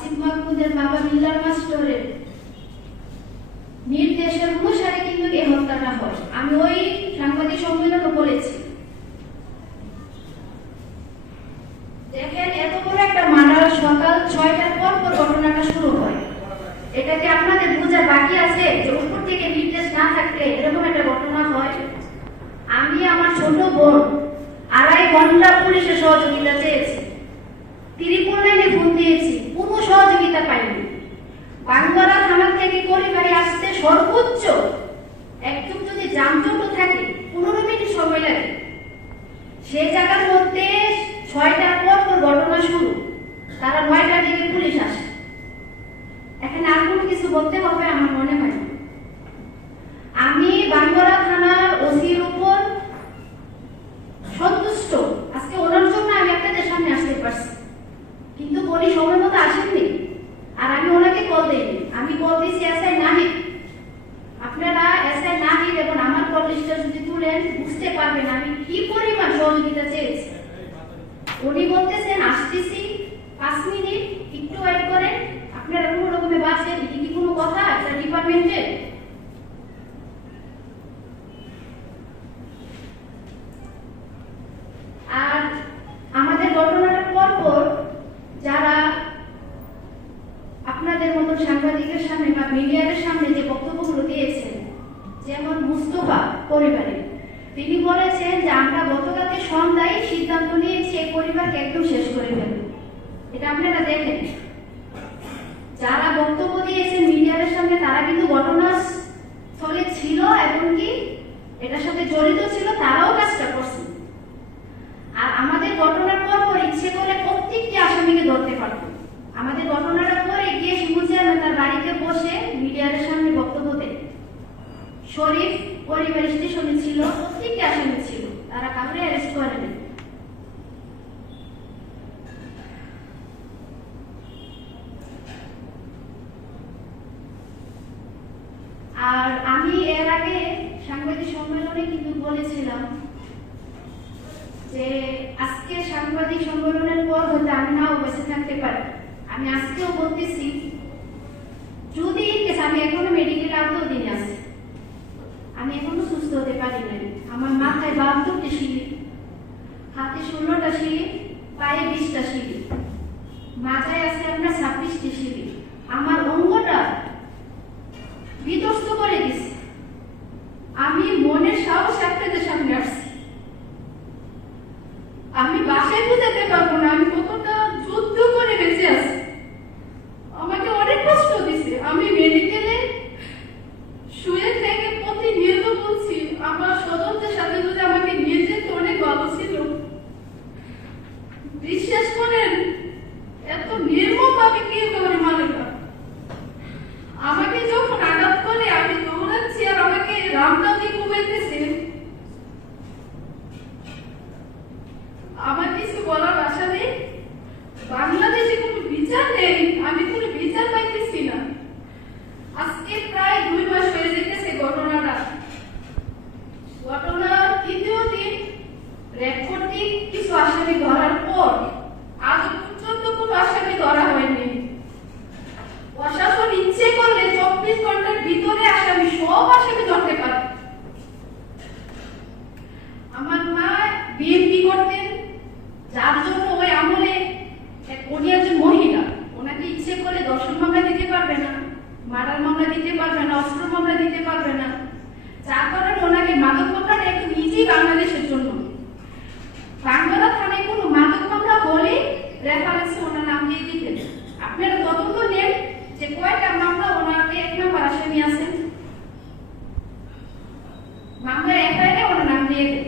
আসিফ মাহমুদের বাবা মিল্লার মাস্টরের নির্দেশের অনুসারে কিন্তু এই হত্যাটা হয়। আমি ওই সাংবাদিক সম্মেলনে বলেছি। দেখেন, এত বড় একটা মার্ডার সকাল ছয়টার পর পর ঘটনাটা শুরু হয়। এটা কি আপনাদের বোঝার বাকি আছে যে উপর থেকে নির্দেশ না থাকলে এরকম একটা ঘটনা হয়? আমি আমার ছোট বোন আড়াই ঘণ্টা পুলিশের সহযোগিতা চেয়েছি। সর্বোচ্চ, একদম যদি যানজট থাকে, পনেরো মিনিট সময় লাগে। সেই জায়গার মধ্যে ছয়টার পর পর ঘটনা শুরু। তারা নয়টার দিকে পুলিশ আসে। এখানে আর কোনো কিছু বলতে হবে আমার মনে হয় না। আমি বাঙ্গরা থানার ওসির উপর সন্তুষ্ট আজকে ওনার জন্য আমি আপনাদের সামনে আসতে পারছি কিন্তু উনি সময় মতো আসেননি আর আমি ওনাকে কল দিইনি আমি কল দিয়েছি এসআই নাহিদ আপনারা নাহিদ এবং আমার কল লিস্টটা যদি তুলেন, বুঝতে পারবেন আমি কি পরিমাণ সহযোগিতা চেয়েছি। উনি বলতেছেন, আসতেছি, পাঁচ মিনিট, একটু ওয়েট করেন, আপনারা কোনো রকমে বাঁচেন, এটা কি কোনো কথা? একটা ডিপার্টমেন্টের আর আমাদের ঘটনাটার পর পর যারা আপনাদের মতো সাংবাদিকের সামনে বা মিডিয়ার সামনে মুস্তফা পরিবারে। তিনি বলেছেন যে, আমরা গতকালকে সন্ধ্যায় সিদ্ধান্ত নিয়েছি এই পরিবারকে একদম শেষ করে ফেলব। এটা আপনারা দেখেন। যারা বক্তব্য দিয়েছেন মিডিয়ার সামনে, তারা কিন্তু ঘটনাস্থলে ছিল এবং কি এটার সাথে জড়িত ছিল, তারাও কাজটা করছে। আর আমাদের ঘটনার পর পর ইচ্ছে করলে প্রত্যেকটি আসামিকে ধরতে পারতো। আমাদের ঘটনাটা পরে গিয়ে শিমু চেয়ারম্যান তার বাড়িতে বসে মিডিয়ার সামনে বক্তব্য দেয় শরীফ পরিবার স্টেশনে ছিল প্রত্যেকটি আসামি ছিল। তারা কাউকে অ্যারেস্ট করেনি। আর আমি এর আগে সাংবাদিক সম্মেলনে কিন্তু বলেছিলাম যে, আজকে সাংবাদিক সম্মেলনের পর হয়তো আমি নাও বেঁচে থাকতে পারি। আমি আজকেও বলতেছি, যদি আমি এখনও মেডিকেল আউটও দিনে আছি আমি এখনও সুস্থ হতে পারি নাই। আমার মাথায় বাহাত্তরটি শিলি হাতে ষোলোটা শিলি পায়ে বিশটা শিলি মাথায় আছে আমরা ছাব্বিশটি শিলি আমার অঙ্গটা বিধ্বস্ত করে দিছে আমি মনের সাহস আপনাদের সামনে আসছি আমি বাসায় বুঝাতে পারব না আমি কতটা যুদ্ধ করে বেঁচে আছি আমাকে অনেক কষ্ট দিছে আমি মেডিকেলে শুয়ে থেকে প্রতিনিয়ত বলছি আমার স্বজনদের সাথে যদি আমাকে নিয়ে যেত অনেক ভালো ছিল বিশ্বাস করেন এত নির্মম ভাবে কেউ করে মানে না আমাকে যখন আঘাত করে আমি দৌড়াচ্ছি আর আমাকে রামদাদি কুমাইতেছে আমার কিছু বলার আশা নেই। বাংলাদেশে কোনো বিচার নেই। আমি কোনো যার জন্য ওই আমলে উনি একজন মহিলা, ওনাকে ইচ্ছে করে দর্শন মামলা দিতে পারবে না, মার্ডার মামলা দিতে পারবে না, অস্ত্র মামলা দিতে পারবে না। যার কারণে ওনাকে মাদক মামলাটা একটু নিজেই বাংলাদেশের জন্য। বাংলা থানায় কোনো মাদক মামলা হলে রেফারেন্সে ওনার নাম দিয়ে দিতেন আপনারা তদন্ত নেন যে কয়টা মামলা ওনাকে এক নম্বর আসামি আছেন। মামলা এফআইআর ওনার নাম দিয়ে দেন।